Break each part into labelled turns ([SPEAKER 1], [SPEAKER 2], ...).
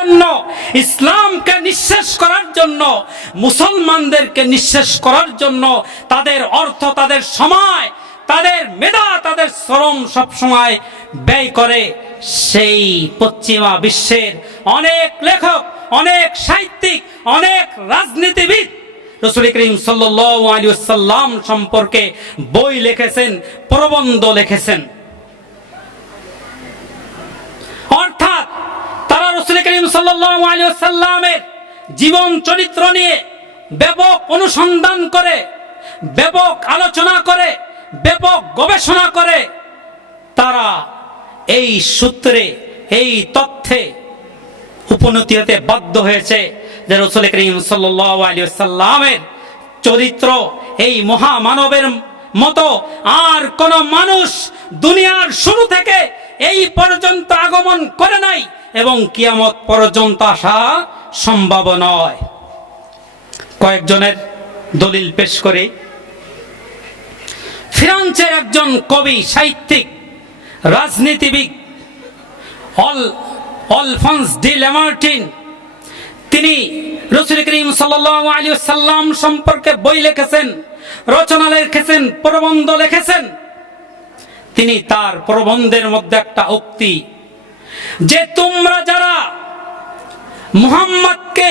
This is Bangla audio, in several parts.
[SPEAKER 1] জন্য, ইসলামকে নিঃশেষ করার জন্য, মুসলমানদেরকে নিঃশেষ করার জন্য তাদের অর্থ, তাদের সময়, তাদের মেধা, তাদের শ্রম সব সময় ব্যয় করে সেই পশ্চিমা বিশ্বের অনেক লেখক, অনেক সাহিত্যিক, অনেক রাজনীতিবিদ রসুল করিম সাল্লাম সম্পর্কে বই লিখেছেন, প্রবন্ধ লিখেছেন। অর্থাৎ রসুল করিম জীবন চরিত্র নিয়ে ব্যাপক অনুসন্ধান করে, ব্যাপক আলোচনা করে, ব্যাপক গবেষণা করে, তারা এই সূত্রে, এই তথ্যে উপনতি হতে বাধ্য হয়েছে যে রসুল করিম সাল্লামের চরিত্র, এই মহামানবের মতো আর কোন মানুষ দুনিয়ার শুরু থেকে এই পর্যন্ত আগমন করে নাই। এবং কিয়ামত পর্যন্ত আসা সম্ভব নয়। কয়েকজনের দলিল পেশ করে। ফ্রান্সের একজন কবি, সাহিত্যিক, রাজনীতিবিদ, অল অলফন্স ডি লেমার্টিন তিনি রসুল করিম সাল্লী সাল্লাম সম্পর্কে বই লিখেছেন, রচনা লিখেছেন, প্রবন্ধ লিখেছেন। তিনি তার প্রবন্ধের মধ্যে একটা উক্তি যে তোমরা যারা মুহাম্মদকে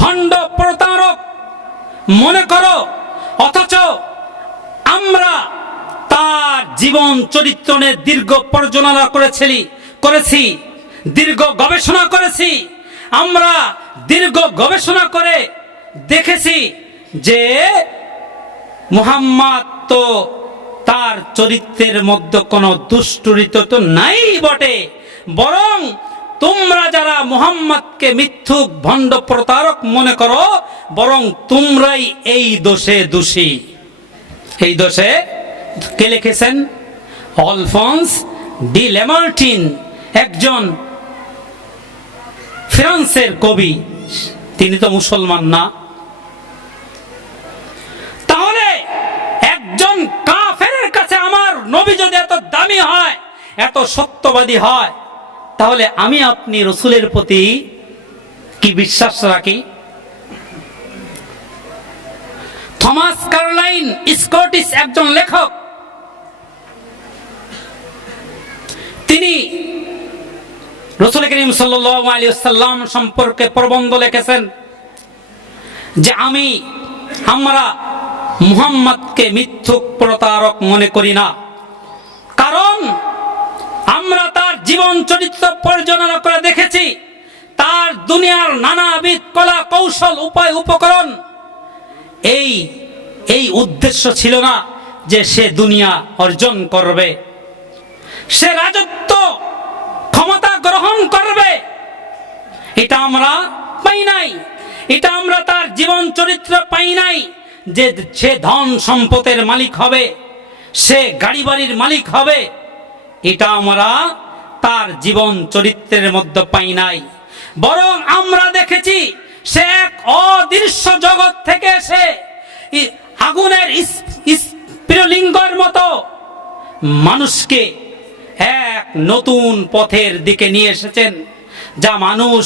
[SPEAKER 1] ভণ্ড প্রতারক মনে করো, অথচ আমরা তার জীবন চরিত্র নিয়ে দীর্ঘ পর্যালোচনা করেছিলি, করেছি, দীর্ঘ গবেষণা করেছি, আমরা দীর্ঘ গবেষণা করে দেখেছি যে মুহাম্মদ তো তার চরিত্রের মধ্যে কোনো দুষ্টরিত তো নাই বটে। বরং তোমরা যারা মুহাম্মদকে মিথ্যুক, ভণ্ড প্রতারক মনে করো, বরং তোমরাই এই দোষে দোষী। এই দোষে কে লিখেছেন? অলফন্স ডি লেমার্টিন একজন ফ্রান্সের কবি। তিনি তো মুসলমান না। তাহলে একজন কাফের কাছে আমার নবী যদি এত দামি হয়, এত সত্যবাদী হয় তাহলে আমি আপনি রসুলের প্রতি কি বিশ্বাস রাখি? থমাস কার্লাইন স্কটিশ একজন লেখক। তিনি রসুল করিম সাল্লাম সম্পর্কে প্রবন্ধ লিখেছেন যে আমি, আমরা মুহাম্মদকে মিথ্যুক প্রতারক মনে করি না কারণ আমরা তার জীবন চরিত্র পরিচালনা করে দেখেছি। তার দুনিয়ার নানাবিধ কলা কৌশল, উপায়, উপকরণ। এই এই উদ্দেশ্য ছিল না যে সে দুনিয়া অর্জন করবে। সে রাজত্ব ক্ষমতা গ্রহণ করবে। এটা আমরা পাই নাই। এটা আমরা তার জীবন চরিত্র পাই নাই যে সে ধন সম্পদের মালিক হবে, সে গাড়ি বাড়ির মালিক হবে। এটা আমরা তার জীবন চরিত্রের মধ্যে পাই নাই। বরং আমরা দেখেছি সে এক অদৃশ্য জগৎ থেকে এসে আগুনের স্ফুলিঙ্গের মতো মানুষকে এক নতুন পথের দিকে নিয়ে এসেছেন, যা মানুষ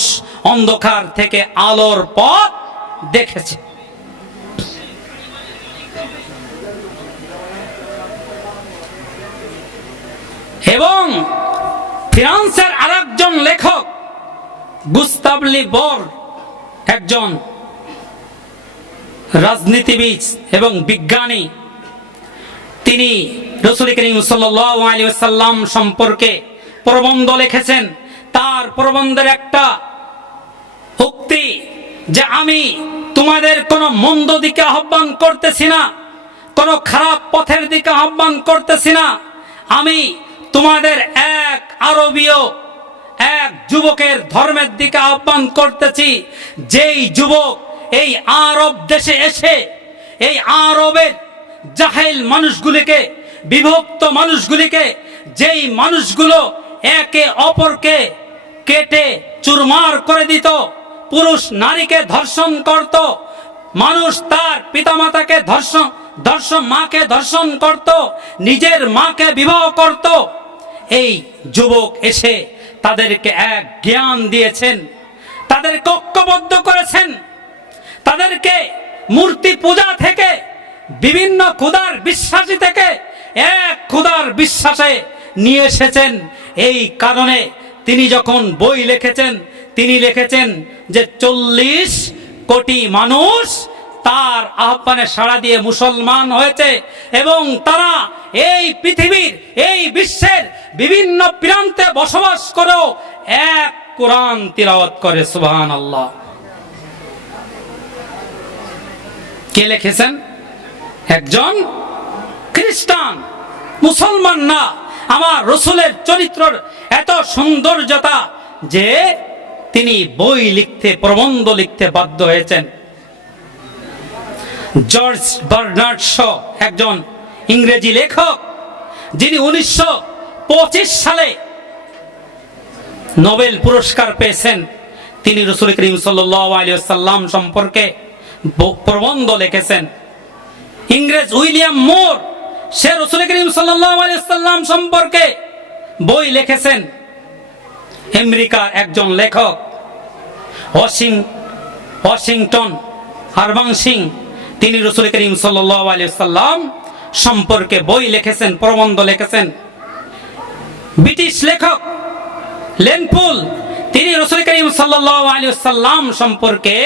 [SPEAKER 1] অন্ধকার থেকে আলোর পথ দেখেছে। এবং ফ্রান্সের আরেকজন লেখক গুস্তাবলি বর, একজন রাজনীতিবিদ এবং বিজ্ঞানী। তিনি রসুল করিম সাল্লাম সম্পর্কে প্রবন্ধ লিখেছেন। তার প্রবন্ধের একটা উক্তি যে আমি তোমাদের কোনো মন্দ দিকে আহ্বান করতেছি না, কোনো খারাপ পথের দিকে আহ্বান করতেছি না। আমি তোমাদের এক আরবীয় এক যুবকের ধর্মের দিকে আহ্বান করতেছি, যেই যুবক এই আরব দেশে এসে, এই আরবের জাহেল মানুষগুলিকে, বিভক্ত মানুষগুলিকে, যেই মানুষগুলো একে অপরকে কেটে চুরমার করে দিত, পুরুষ নারীকে ধর্ষণ করত, মানুষ তার পিতামাতাকে ধর্ষণ ধর্ষণ মাকে ধর্ষণ করত, নিজের মাকে বিবাহ করত এই যুবক এসে তাদেরকে এক জ্ঞান দিয়েছেন। তাদেরকে ঐক্যবদ্ধ করেছেন। তাদেরকে মূর্তি পূজা থেকে, বিভিন্ন ক্ষুদার বিশ্বাসী থেকে এক ক্ষুদার বিশ্বাসে নিয়ে এসেছেন। এই কারণে তিনি যখন বই লিখেছেন, তিনি লিখেছেন যে চল্লিশ কোটি মানুষ তার আহ্বানে সাড়া দিয়ে মুসলমান হয়েছে এবং তারা এই পৃথিবীর, এই বিশ্বের বিভিন্ন প্রান্তে বসবাস করেও এক কোরআন তিলাওয়াত করে সুবহান আল্লাহ কে লিখেছেন? একজন খ্রিস্টান। মুসলমান না। আমার রসুলের চরিত্রর এত সৌন্দর্যতা যে তিনি বই লিখতে, প্রবন্ধ লিখতে বাধ্য হয়েছেন। জর্জ বার্নার্ড শ একজন ইংরেজি লেখক, যিনি উনিশশো সালে নোবেল পুরস্কার পেয়েছেন তিনি রসুল করিম সাল্লাম সম্পর্কে প্রবন্ধ লিখেছেন। ইংরেজ উইলিয়াম মোর, সে রসুল করিম সাল্লাম সম্পর্কে বই লিখেছেন। আমেরিকার একজন লেখক, ওয়াশিং ওয়াশিংটন আরবাং সিং, তিনি রসুল করিম সাল্লাম সম্পর্কে বই লিখেছেন, প্রবন্ধ লিখেছেন। ব্রিটিশ লেখক লেনপুল তিনি রসুল করিম সাল্লাম সম্পর্কে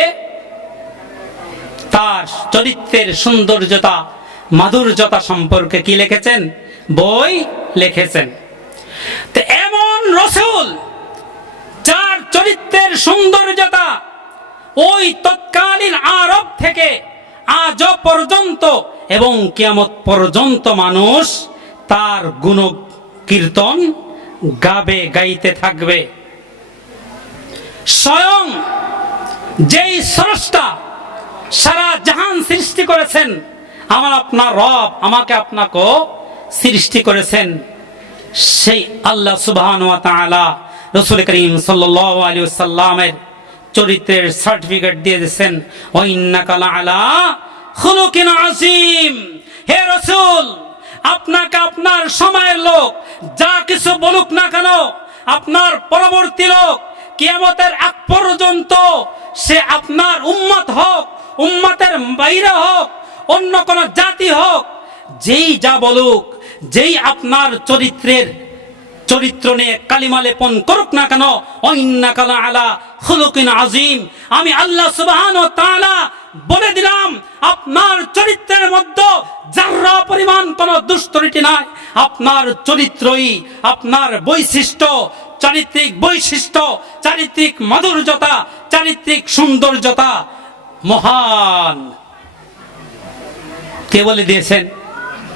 [SPEAKER 1] তার চরিত্রের সৌন্দর্যতা, মাধুর্যতা সম্পর্কে কি লিখেছেন? বই লিখেছেন। এমন রসুল যার চরিত্রের সৌন্দর্যতা ওই তৎকালীন আরব থেকে আজ পর্যন্ত এবং কিয়ামত পর্যন্ত মানুষ তার গুণ কীর্তন গাবে, গাইতে থাকবে। স্বয়ং যেই স্রষ্টা সারা জাহান সৃষ্টি করেছেন, আমার আপনার রব আমাকে আপনাকে সৃষ্টি করেছেন। সেই আল্লাহ সুবহান ওয়া তাআলা রসুল করিম সাল্লাল্লাহু আলাইহি সাল্লামের চরিত্রের সার্টিফিকেট দিয়ে দিয়েছেন, ওয়া ইন্নাকা লাআলা খুলুকিন আযীম। হে রসুল আপনাকে আপনার সময়ের লোক, যা কিছু বলুক না কেন, আপনার পরবর্তী লোক, কিয়ামতের আগ পর্যন্ত সে আপনার উম্মত হোক, উম্মতের বাইরে হোক, অন্য কোন জাতি হোক, যেই যা বলুক, যেই আপনার চরিত্রের, চরিত্র নিয়ে কালিমা লেপন করুক না কেন আলা আজিম। আমি আল্লাহ সুবহান বলে দিলাম আপনার চরিত্রের মধ্যে যার্রা পরিমাণ কোন দুষ্টরিটি নাই, আপনার চরিত্রই আপনার বৈশিষ্ট্য, চারিত্রিক বৈশিষ্ট্য, চারিত্রিক মাধুর্যতা, চারিত্রিক সৌন্দর্যতা মহান। কে বলে দিয়েছেন?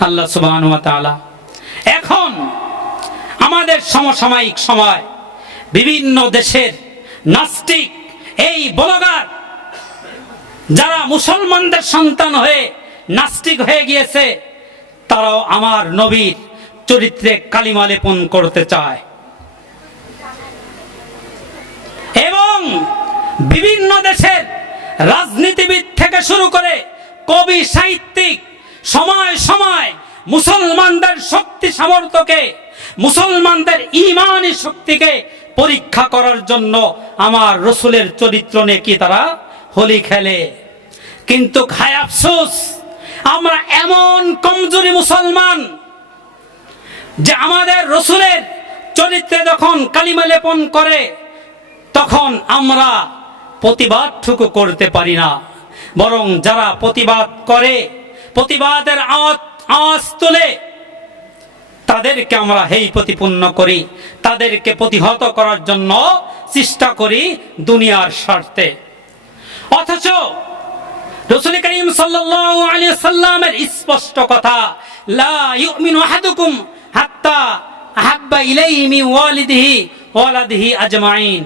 [SPEAKER 1] আল্লাহ তাআলা। এখন আমাদের সমসাময়িক সময়, বিভিন্ন দেশের নাস্তিক, এই বলগার যারা মুসলমানদের সন্তান হয়ে নাস্তিক হয়ে গিয়েছে, তারাও আমার নবীর চরিত্রে কালিমা লেপন করতে চায়। এবং বিভিন্ন দেশের রাজনীতিবিদ থেকে শুরু করে কবি, সাহিত্যিক, সময় সময় মুসলমানদের শক্তি সামর্থ্যকে, মুসলমানদের ইমানি শক্তিকে পরীক্ষা করার জন্য আমার রসুলের চরিত্র নিয়ে কি তারা হোলি খেলে। কিন্তু খায় আফসোস, আমরা এমন কমজোরি মুসলমান যে আমাদের রসুলের চরিত্রে যখন কালিমা লেপন করে, তখন আমরা প্রতিবাদটুকু করতে পারি না। বরং যারা প্রতিবাদ করে, প্রতিবাদের আওয়াজ তোলে, তাদেরকে আমরা হেই প্রতিপন্ন করি, তাদেরকে প্রতিহত করার জন্য চেষ্টা করি দুনিয়ার স্বার্থে। অথচ রসুল করিম সাল্লাল্লাহু আলাইহি সাল্লামের স্পষ্ট কথা, লা ইউমিনু আহাদুকুম হাত্তা আহাব্বা ইলাইহি মিন ওয়ালিদিহি ওয়ালাদিহি আজমাইন।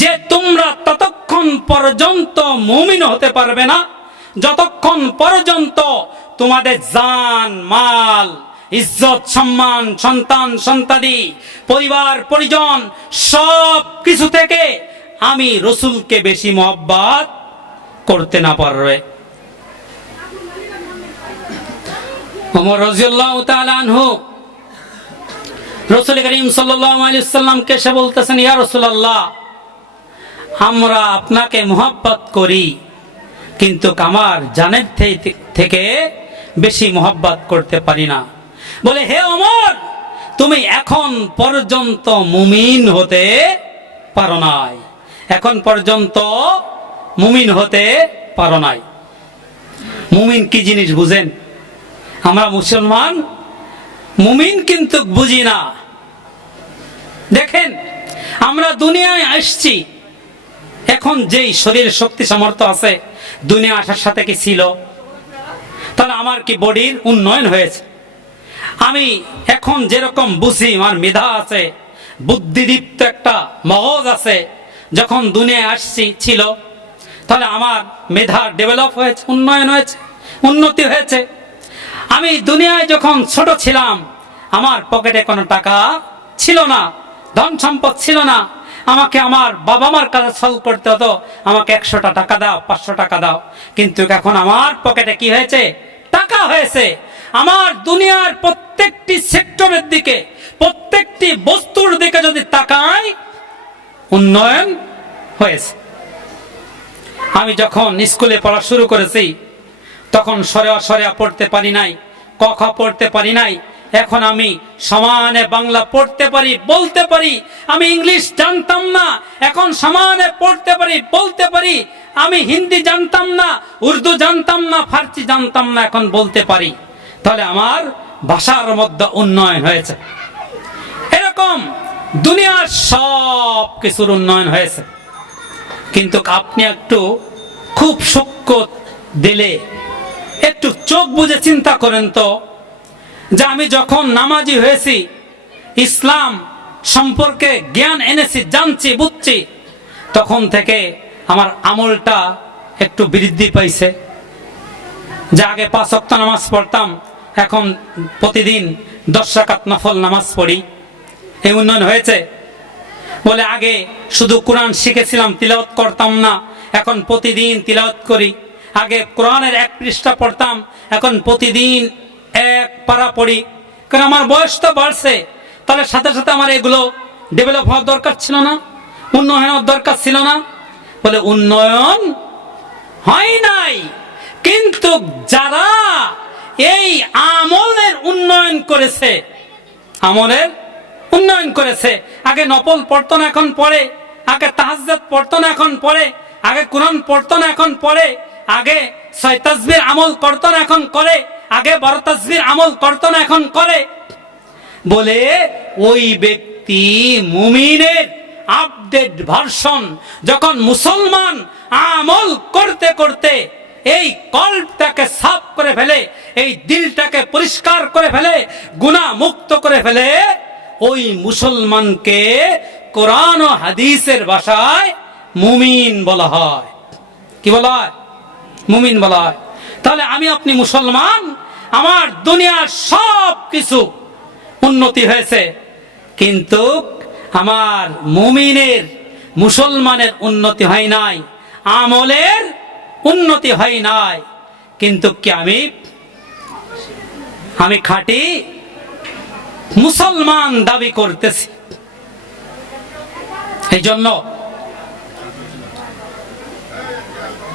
[SPEAKER 1] যে তোমরা ততক্ষণ পর্যন্ত মুমিন হতে পারবে না, যতক্ষণ পর্যন্ত তোমাদের জান, মাল, ইজ্জত, সম্মান, সন্তান, সন্তাদি, পরিবার, পরিজন সব কিছু থেকে আমি রসুলকে বেশি মহব্বত করতে না পারবে। আমরা আপনাকে মোহাব্বত করি, কিন্তু আমার জানের থেকে বেশি মোহাব্বত করতে পারি না। বলে, হে অমর তুমি এখন পর্যন্ত মুমিন হতে পারো নাই। এখন পর্যন্ত মুমিন হতে পারো নাই। মুমিন কি জিনিস বুঝেন? আমরা মুসলমান, মুমিন কিন্তু বুঝি না। দেখেন, আমরা দুনিয়ায় আসছি, এখন যেই শরীর শক্তি সামর্থ্য আছে, দুনিয়া আসার সাথে কি ছিল? তাহলে আমার কি বডির উন্নয়ন হয়েছে? আমি এখন যেরকম বুঝি, আমার মেধা আছে, বুদ্ধিদীপ্ত একটা মগজ আছে যখন দুনিয়ায় আসছি ছিল, তাহলে আমার মেধা ডেভেলপ হয়েছে, উন্নয়ন হয়েছে, উন্নতি হয়েছে। আমি দুনিয়ায় যখন ছোট ছিলাম, আমার পকেটে কোনো টাকা ছিল না, ধন সম্পদ ছিল না। আমাকে আমার বাবা মার কাছে সলভ করতে হতো, আমাকে একশোটা টাকা দাও, পাঁচশো টাকা দাও। কিন্তু এখন আমার পকেটে কি হয়েছে? টাকা হয়েছে। আমার দুনিয়ার প্রত্যেকটি সেক্টরের দিকে, প্রত্যেকটি বস্তুর দিকে যদি তাকাই উন্নয়ন হয়েছে। আমি যখন স্কুলে পড়া শুরু করেছি, তখন সরে অসরে পড়তে পারি নাই, ক খ পড়তে পারি নাই। এখন আমি সমানে বাংলা পড়তে পারি, বলতে পারি। আমি ইংলিশ জানতাম না, এখন সমানে পড়তে পারি, বলতে পারি। আমি হিন্দি জানতাম না, উর্দু জানতাম না, ফার্সি জানতাম না, এখন বলতে পারি। তাহলে আমার ভাষার মধ্যে উন্নয়ন হয়েছে। এরকম দুনিয়ার সব কিছুর উন্নয়ন হয়েছে। কিন্তু আপনি একটু খুব সূক্ষ্ম দিলে, একটু চোখ বুঝে চিন্তা করেন তো, যে আমি যখন নামাজি হয়েছি, ইসলাম সম্পর্কে জ্ঞান এনেছি, জানছি, বুঝছি, তখন থেকে আমার আমলটা একটু বৃদ্ধি পাইছে। যে আগে পাঁচ অক্ত নামাজ পড়তাম, এখন প্রতিদিন দশ রাকাত নফল নামাজ পড়ি। এই উন্নয়ন হয়েছে। বলে আগে শুধু কোরআন শিখেছিলাম, তিলাওয়াত করতাম না। এখন প্রতিদিন তিলাওয়াত করি। আগে কোরআনের এক পৃষ্ঠা পড়তাম, এখন প্রতিদিন এক পারা পড়ি। কারণ আমার বয়স তো বাড়ছে। তাহলে সাথে সাথে আমার এগুলো ডেভেলপ হওয়ার দরকার ছিল না, উন্নয়ন দরকার ছিল না। বলে উন্নয়ন হয় নাই। কিন্তু যারা এই আমলের উন্নয়ন করেছে, আমলের উন্নয়ন করেছে। আগে নপল পড়তো না, এখন পড়ে। আগে তাহাজ্জাত পড়তো না, এখন পড়ে। আগে কোরআন পড়তো না, এখন পড়ে। আগে ছয় তাসবির আমল করতো না, এখন করে। আগে বড় তাসবির আমল করতো না, এখন করে। বলে ওই ব্যক্তি মুমিনের আপডেট ভার্সন যখন মুসলমান আমল করতে করতে এই কল্পটাকে সাফ করে ফেলে, এই দিলটাকে পরিষ্কার করে ফেলে গুণা মুক্ত করে ফেলে ওই মুসলমানকে কোরআন ও হাদিসের ভাষায় মুমিন বলা হয়। কি বলা হয়? মুমিন বলা হয়। তাহলে আমি আপনি মুসলমান, আমার দুনিয়ার সব কিছু উন্নতি হয়েছে। কিন্তু আমার মুমিনের, মুসলমানের উন্নতি হয় নাই, আমলের উন্নতি হয় নাই। কিন্তু কি আমি আমি খাঁটি মুসলমান দাবি করতেছি। এই জন্য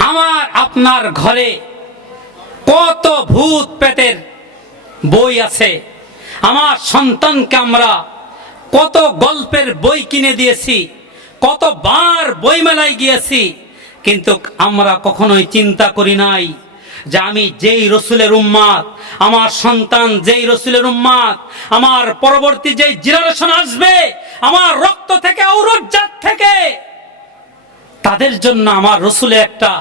[SPEAKER 1] আমার আপনার ঘরে কত ভূত পেতের বই আছে। আমার সন্তানকে আমরা কত গল্পের বই কিনে দিয়েছি, কতবার বই মেলায় গিয়েছি, কিন্তু আমরা কখনোই চিন্তা করি নাই যে আমি যেই রসুলের উম্মাদ, আমার সন্তান যেই রসুলের উম্মাদ, আমার পরবর্তী যেই জেনারেশন আসবে, আমার রক্ত থেকে ঔরজাত থেকে, তাদের জন্য আমার রসুলে একটা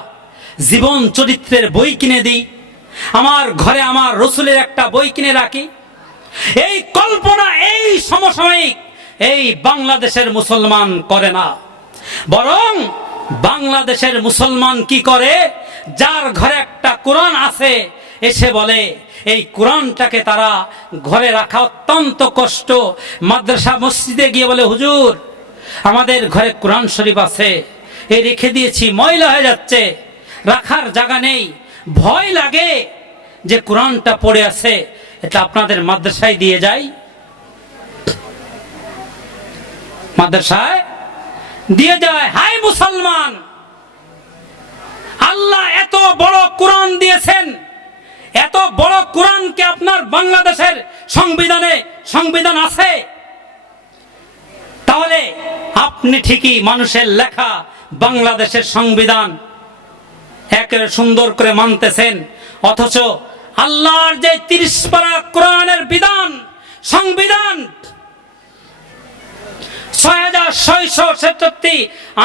[SPEAKER 1] জীবন চরিত্রের বই কিনে দিই, আমার ঘরে আমার রসুলের একটা বই কিনে রাখি। এই কল্পনা, এই সমসাময়িক, এই বাংলাদেশের মুসলমান করে না। বরং বাংলাদেশের মুসলমান কি করে? যার ঘরে একটা কোরআন আছে, এসে বলে, এই কোরআনটাকে তারা ঘরে রাখা অত্যন্ত কষ্ট। মাদ্রাসা মসজিদে গিয়ে বলে, হুজুর, আমাদের ঘরে কোরআন শরীফ আছে, এ রেখে দিয়েছি, ময়লা হয়ে যাচ্ছে, রাখার জায়গা নেই, ভয় লাগে যে কোরআনটা পড়ে আছে, এটা আপনাদের মাদ্রাসায় দিয়ে যাই। মাদ্রাসায় দিয়ে যায় হাই মুসলমান আল্লাহ এত বড় কোরআন দিয়েছেন। এত বড় কোরআনকে আপনার বাংলাদেশের সংবিধানে সংবিধান আছে? তাহলে আপনি ঠিকই মানুষের লেখা বাংলাদেশের সংবিধান একের সুন্দর করে মানতেছেন। অথচ আল্লাহর যে তিরিশ পারা কোরআনের বিধান, সংবিধান, ছয় হাজার ছয়শো ছেষট্টি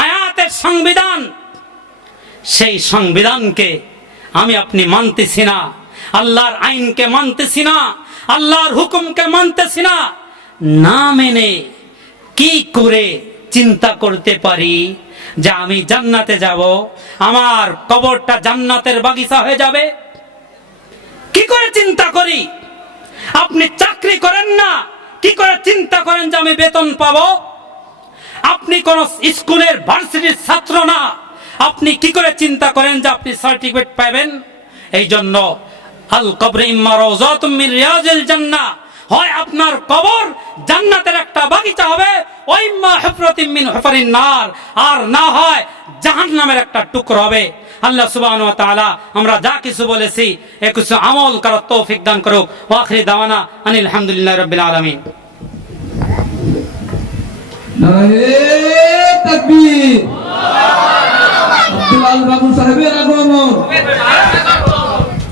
[SPEAKER 1] আয়াতের সংবিধান সেই সংবিধানকে আমি আপনি মানতেছি না। আল্লাহর আইনকে মানতেছি না, আল্লাহর হুকুমকে মানতেছি না। না মেনে কি করে চিন্তা করতে পারি যে আমি জান্নাতে যাব, আমার কবরটা জান্নাতের বাগিচা হয়ে যাবে? কি করে চিন্তা করি? আপনি চাকরি করেন না, কি করে চিন্তা করেন যে আমি বেতন পাবো? আপনি কোন স্কুলের ভার্সিটির ছাত্র না আপনি কি করে চিন্তা করেন যে আপনি সার্টিফিকেট পাবেন? এই জন্য আল কবরে রিয়াজিল জান্নাহ। হয় আপনার কবর জান্নাতের একটা বাগিচা হবে ওই ইম্মা মিন নার। আর না হয় জাহান্নামের একটা টুকরো হবে। আল্লাহ সুবহানাহু ওয়া তাআলা আমরা যা কিছু বলেছি, এ কিছু আমল করার তৌফিক দান করুক। ওয়া আখিরি দাওয়ানা আনিল হামদুলিল্লাহি রাব্বিল আলামিন।
[SPEAKER 2] আব্দুল বাবু সাহেবের আগমন।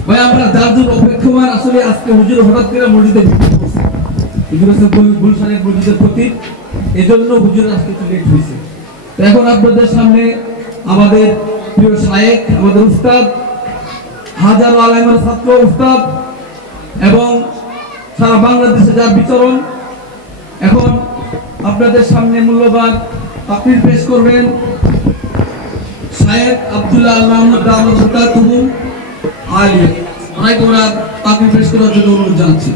[SPEAKER 2] ভাই, আমরা যার জন্য অপেক্ষমান আসলে আজকে হুজুর হঠাৎ করে মসজিদে হুজুর হচ্ছে গুলশানের এজন্য হুজুর আজকে একটু এখন আপনাদের সামনে আমাদের প্রিয় শায়েক, আমাদের উস্তাদ, হাজারো আলেমের ছাত্র উস্তাদ এবং সারা বাংলাদেশে যার বিচরণ। এখন আপনাদের সামনে মূল্যবান আপিল পেশ করবেন সাহেব আব্দুল্লাহ মাহমুদ আলী। ওনাকে ওরা তাকরির পেশ করার জন্য অনুরোধ জানাচ্ছি।